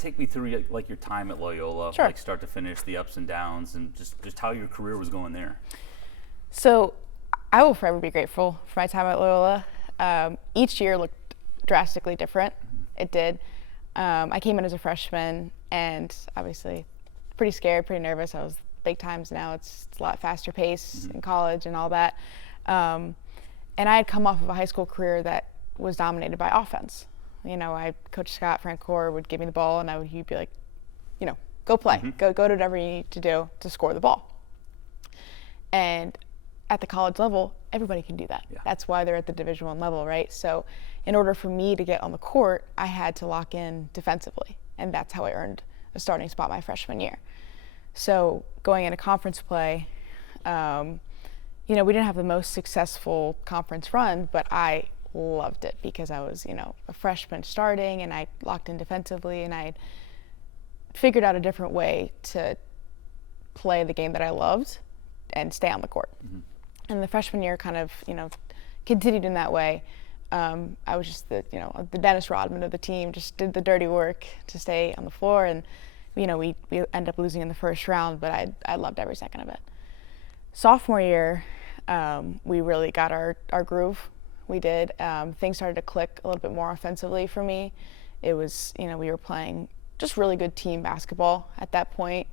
take me through like your time at Loyola, Sure. like start to finish, the ups and downs, and just how your career was going there. So I will forever be grateful for my time at Loyola. Each year looked drastically different. It did. I came in as a freshman and obviously pretty scared, pretty nervous. I was big times now. It's a lot faster pace in college and all that. And I had come off of a high school career that was dominated by offense. Coach Scott Francoeur would give me the ball and he'd be like, go play, go do whatever you need to do to score the ball. And at the college level, everybody can do that. Yeah. That's why they're at the Division I level, right? So in order for me to get on the court, I had to lock in defensively. And that's how I earned a starting spot my freshman year. So going into conference play, we didn't have the most successful conference run, but I loved it because I was, a freshman starting and I locked in defensively and I figured out a different way to play the game that I loved and stay on the court. And the freshman year kind of, continued in that way. I was just the Dennis Rodman of the team, just did the dirty work to stay on the floor. And, we ended up losing in the first round, but I loved every second of it. Sophomore year, we really got our groove. We did. Things started to click a little bit more offensively for me. It was, we were playing just really good team basketball at that point.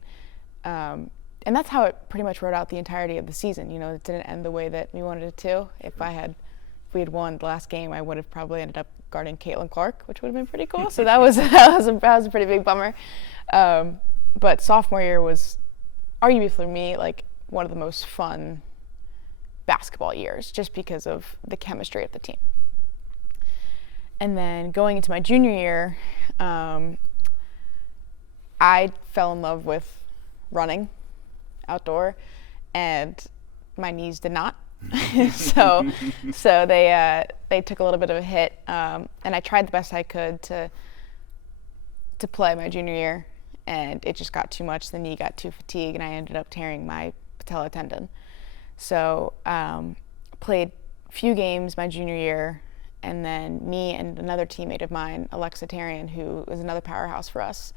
And that's how it pretty much rode out the entirety of the season. It didn't end the way that we wanted it to. If we had won the last game, I would have probably ended up guarding Caitlin Clark, which would have been pretty cool. So that was a pretty big bummer. But sophomore year was arguably for me like one of the most fun basketball years, just because of the chemistry of the team. And then going into my junior year, I fell in love with running outdoor, and my knees did not. so they took a little bit of a hit, and I tried the best I could to play my junior year, and it just got too much. The knee got too fatigued, and I ended up tearing my patella tendon. So played a few games my junior year, and then me and another teammate of mine, Alexa Tarian, who was another powerhouse for us,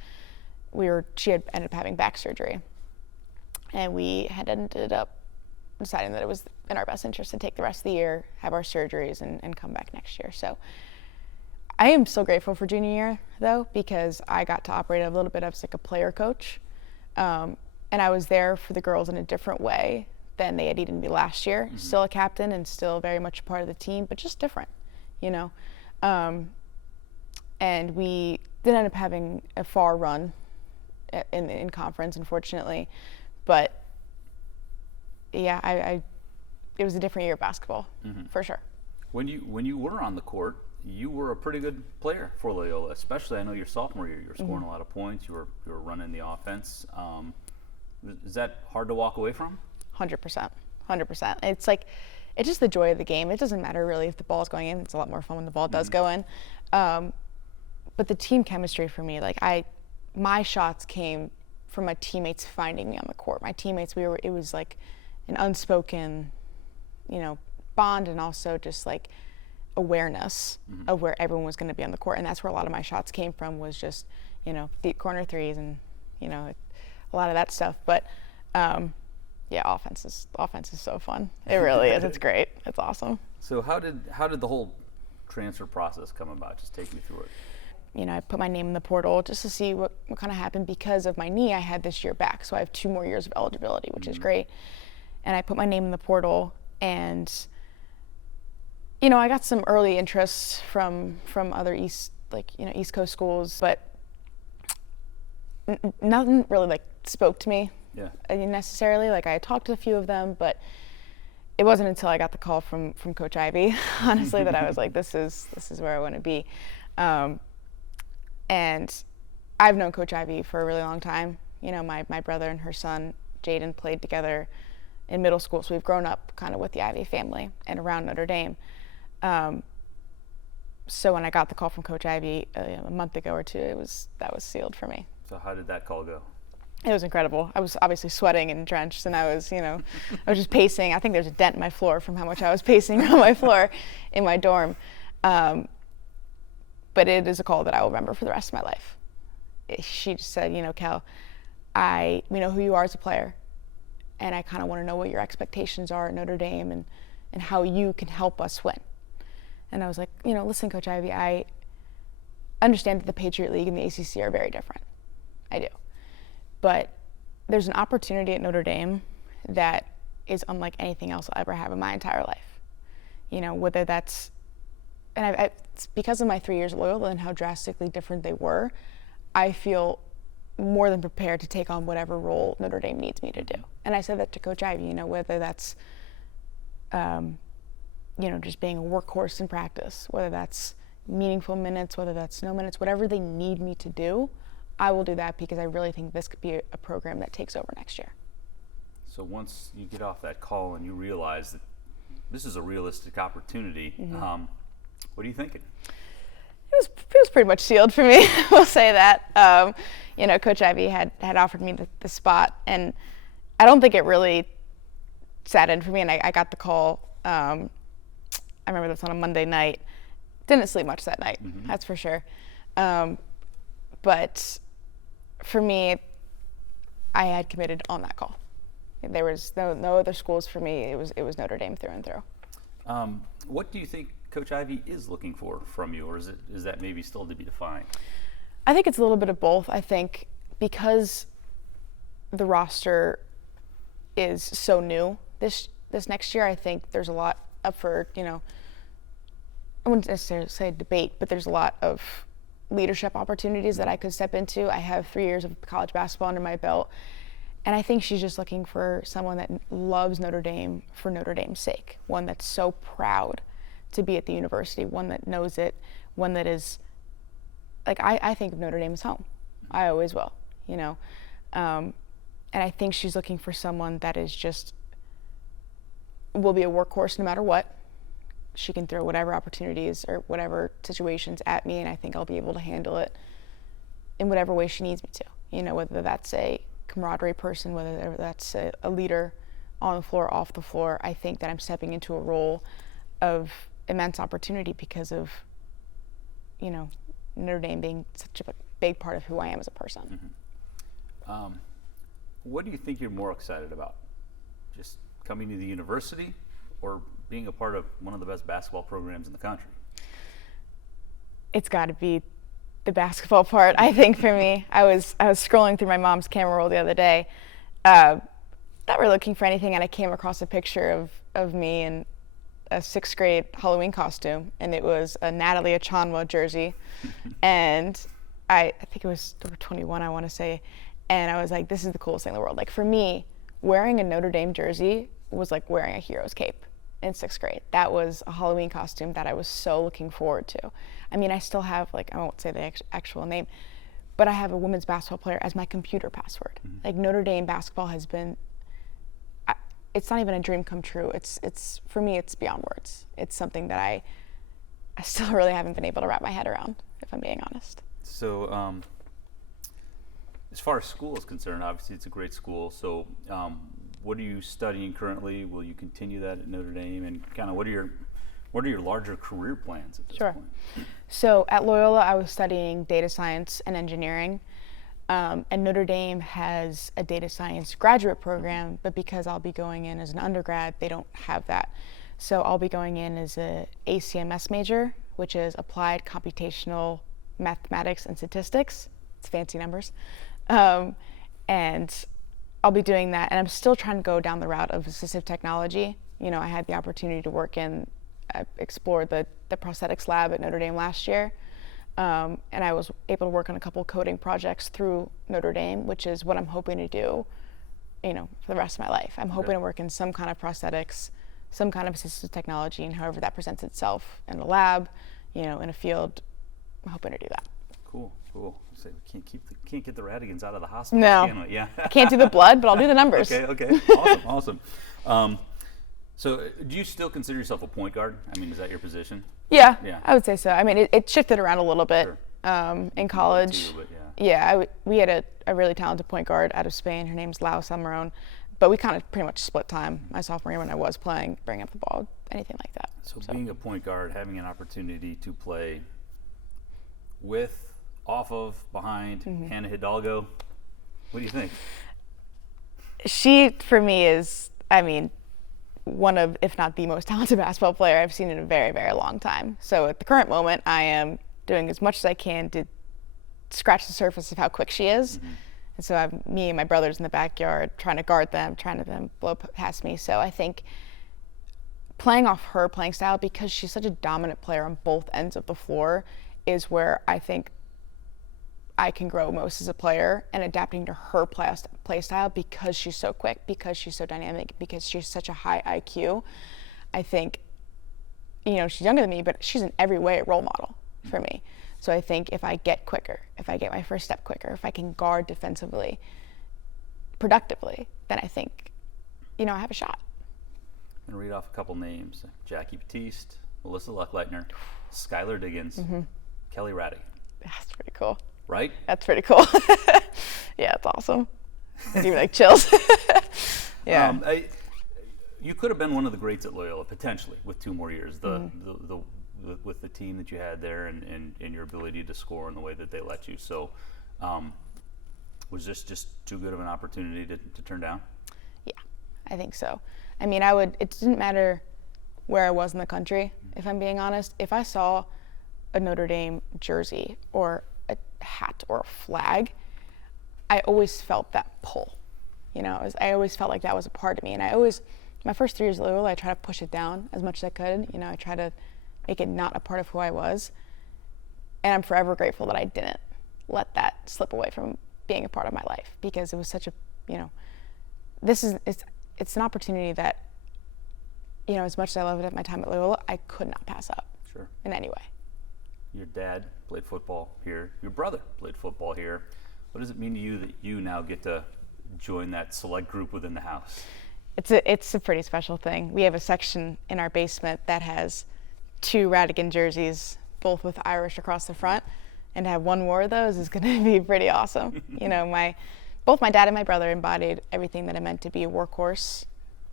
she had ended up having back surgery. And we had ended up deciding that it was in our best interest to take the rest of the year, have our surgeries, and come back next year. So I am so grateful for junior year, though, because I got to operate a little bit as like a player coach. And I was there for the girls in a different way than they had needed me last year. Still a captain and still very much a part of the team, but just different, And we did end up having a far run in conference, unfortunately. But yeah, it was a different year of basketball, for sure. When you were on the court, you were a pretty good player for Loyola, especially I know your sophomore year. You were scoring a lot of points. You were running the offense. Is that hard to walk away from? 100%. It's just the joy of the game. It doesn't matter really if the ball's going in. It's a lot more fun when the ball does go in. But the team chemistry for me, my shots came from my teammates finding me on the court. My teammates, it was like an unspoken, bond, and also just like awareness of where everyone was going to be on the court. And that's where a lot of my shots came from, was just, deep corner threes and, a lot of that stuff. But yeah, offense is so fun. It really is. It's great. It's awesome. So how did the whole transfer process come about? Just take me through it. I put my name in the portal just to see what kind of happened. Because of my knee, I had this year back, so I have 2 more years of eligibility, which is great. And I put my name in the portal, and I got some early interest from other East Coast schools, but nothing really spoke to me. Yeah. Necessarily. I had talked to a few of them, but it wasn't until I got the call from Coach Ivy, honestly, that I was like, this is where I want to be. And I've known Coach Ivy for a really long time. My brother and her son, Jaden, played together in middle school, so we've grown up kind of with the Ivy family and around Notre Dame. So when I got the call from Coach Ivy a month ago or two, that was sealed for me. So how did that call go? It was incredible. I was obviously sweating and drenched, and I was just pacing. I think there's a dent in my floor from how much I was pacing around my floor in my dorm. But it is a call that I will remember for the rest of my life. she just said, Kel, we know who you are as a player, and I kind of want to know what your expectations are at Notre Dame and how you can help us win. And I was like, listen, Coach Ivy, I understand that the Patriot League and the ACC are very different. I do. But there's an opportunity at Notre Dame that is unlike anything else I'll ever have in my entire life. Whether that's, and it's because of my 3 years at Loyola and how drastically different they were, I feel more than prepared to take on whatever role Notre Dame needs me to do. And I said that to Coach Ivy, whether that's, just being a workhorse in practice, whether that's meaningful minutes, whether that's no minutes, whatever they need me to do, I will do that because I really think this could be a program that takes over next year. So once you get off that call and you realize that this is a realistic opportunity, what are you thinking? It was pretty much sealed for me. We'll say that. Coach Ivy had offered me the spot, and I don't think it really sat in for me. And I got the call. I remember this on a Monday night. Didn't sleep much that night, that's for sure. But for me, I had committed on that call. There was no other schools for me. It was Notre Dame through and through. What do you think Coach Ivy is looking for from you, or is that maybe still to be defined? I think it's a little bit of both. I think because the roster is so new this next year, I think there's a lot up for, I wouldn't necessarily say debate, but there's a lot of leadership opportunities that I could step into. I have 3 years of college basketball under my belt, and I think she's just looking for someone that loves Notre Dame for Notre Dame's sake, one that's so proud to be at the university, one that knows it, one that is, I think of Notre Dame as home. I always will, and I think she's looking for someone that is just, will be a workhorse no matter what. She can throw whatever opportunities or whatever situations at me, and I think I'll be able to handle it in whatever way she needs me to. Whether that's a camaraderie person, whether that's a leader on the floor, off the floor. I think that I'm stepping into a role of immense opportunity because of, Notre Dame being such a big part of who I am as a person. What do you think you're more excited about? Just coming to the university or being a part of one of the best basketball programs in the country? It's got to be the basketball part, I think, for me. I was scrolling through my mom's camera roll the other day, not really looking for anything, and I came across a picture of me in a 6th grade Halloween costume, and it was a Natalie Achanwa jersey, and I think it was number 21, I want to say, and I was like, this is the coolest thing in the world. For me, wearing a Notre Dame jersey was like wearing a hero's cape in 6th grade. That was a Halloween costume that I was so looking forward to. I mean, I still have, I won't say the actual name, but I have a women's basketball player as my computer password. Notre Dame basketball has been, it's not even a dream come true. It's for me, it's beyond words. It's something that I still really haven't been able to wrap my head around, if I'm being honest. So, as far as school is concerned, obviously it's a great school. So, what are you studying currently? Will you continue that at Notre Dame? And kind of what are your larger career plans at this point? So at Loyola, I was studying data science and engineering. And Notre Dame has a data science graduate program, but because I'll be going in as an undergrad, they don't have that. So I'll be going in as a ACMS major, which is Applied Computational Mathematics and Statistics. It's fancy numbers. And I'll be doing that, and I'm still trying to go down the route of assistive technology. I had the opportunity to work explore the prosthetics lab at Notre Dame last year, and I was able to work on a couple coding projects through Notre Dame, which is what I'm hoping to do, for the rest of my life. I'm hoping to work in some kind of prosthetics, some kind of assistive technology, and however that presents itself in a lab, in a field, I'm hoping to do that. Cool. So we can't get the Ratigans out of the hospital. No, can we? Yeah. I can't do the blood, but I'll do the numbers. Okay. Awesome. So do you still consider yourself a point guard? I mean, is that your position? Yeah. I would say so. I mean, it shifted around a little bit in college. We had a really talented point guard out of Spain. Her name's Lau Salmarone, but we kind of pretty much split time. My sophomore year when I was playing, bringing up the ball, anything like that. So being a point guard, having an opportunity to play with off of, behind, Hannah Hidalgo? What do you think? She, for me, is, I mean, one of, if not the most talented basketball player I've seen in a very, very long time. So at the current moment, I am doing as much as I can to scratch the surface of how quick she is. And so me and my brothers in the backyard trying to guard them, trying to them blow past me. So I think playing off her playing style, because she's such a dominant player on both ends of the floor, is where I think I can grow most as a player, and adapting to her play style, because she's so quick, because she's so dynamic, because she's such a high IQ. I think, you know, she's younger than me, but she's in every way a role model for me. So I think if I get quicker, if I get my first step quicker, if I can guard defensively, productively, then I think, you know, I have a shot. I'm going to read off a couple names. Jackie Batiste, Melissa Luckleitner, Skylar Diggins, Kelly Ratigan. That's pretty cool. Right? That's pretty cool. Yeah, it's awesome. Give me like chills. Yeah. You could have been one of the greats at Loyola, potentially, with 2 more years. With the team that you had there, and your ability to score in the way that they let you. So was this just too good of an opportunity to turn down? Yeah, I think so. I mean, it didn't matter where I was in the country, if I'm being honest. If I saw a Notre Dame jersey or a hat or a flag, I always felt that pull. You know, I always felt like that was a part of me. And my first 3 years at Loyola, I tried to push it down as much as I could. You know, I tried to make it not a part of who I was. And I'm forever grateful that I didn't let that slip away from being a part of my life, because it was such a, you know, it's an opportunity that, you know, as much as I loved it at my time at Loyola, I could not pass up. Sure. In any way. Your dad played football here. Your brother played football here. What does it mean to you that you now get to join that select group within the house? It's a pretty special thing. We have a section in our basement that has 2 Ratigan jerseys, both with Irish across the front, and to have 1 more of those is going to be pretty awesome. You know, both my dad and my brother embodied everything that it meant to be a workhorse.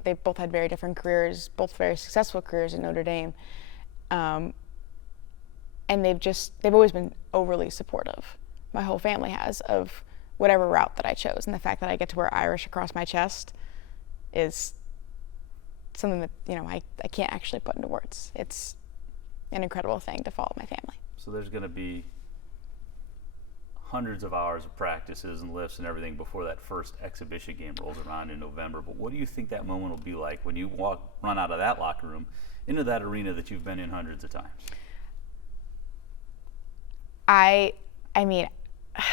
They both had very different careers, both very successful careers at Notre Dame. And they've always been overly supportive. My whole family has, of whatever route that I chose. And the fact that I get to wear Irish across my chest is something that, you know, I can't actually put into words. It's an incredible thing to follow my family. So there's going to be hundreds of hours of practices and lifts and everything before that first exhibition game rolls around in November. But what do you think that moment will be like when you run out of that locker room into that arena that you've been in hundreds of times? I mean, I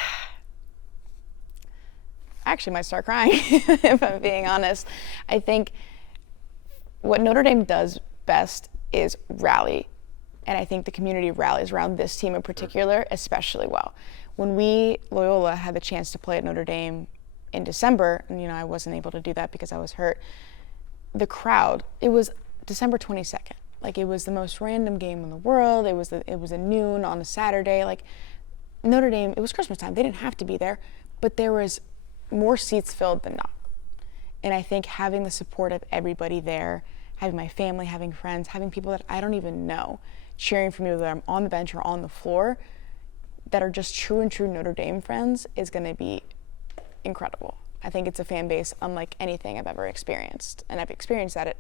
actually might start crying if I'm being honest. I think what Notre Dame does best is rally. And I think the community rallies around this team in particular especially well. When Loyola, had the chance to play at Notre Dame in December, and, you know, I wasn't able to do that because I was hurt, the crowd, it was December 22nd. Like, it was the most random game in the world. It was a noon on a Saturday. Like, Notre Dame, it was Christmas time. They didn't have to be there, but there was more seats filled than not. And I think having the support of everybody there, having my family, having friends, having people that I don't even know cheering for me, whether I'm on the bench or on the floor, that are just true Notre Dame friends, is going to be incredible. I think it's a fan base unlike anything I've ever experienced. And I've experienced that at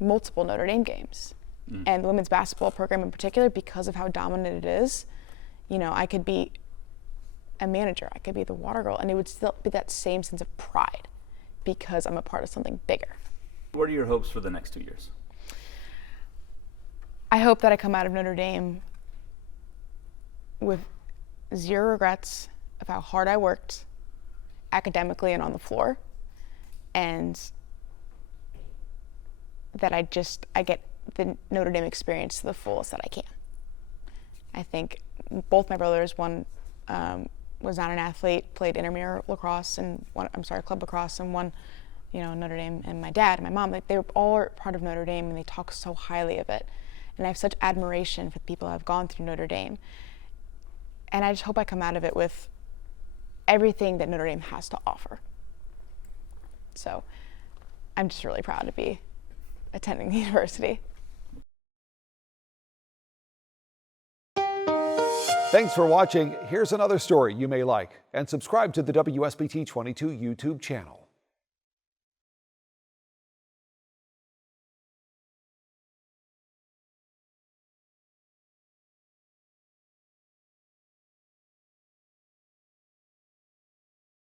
multiple Notre Dame games. And the women's basketball program in particular, because of how dominant it is, you know, I could be a manager, I could be the water girl, and it would still be that same sense of pride because I'm a part of something bigger. What are your hopes for the next 2 years? I hope that I come out of Notre Dame with 0 regrets of how hard I worked academically and on the floor, and that I get the Notre Dame experience to the fullest that I can. I think both my brothers, one was not an athlete, played intramural lacrosse and club lacrosse, and one, you know, Notre Dame, and my dad and my mom, they were all part of Notre Dame, and they talk so highly of it. And I have such admiration for the people who have gone through Notre Dame. And I just hope I come out of it with everything that Notre Dame has to offer. So I'm just really proud to be attending the university. Thanks for watching. Here's another story you may like, and subscribe to the WSBT 22 YouTube channel.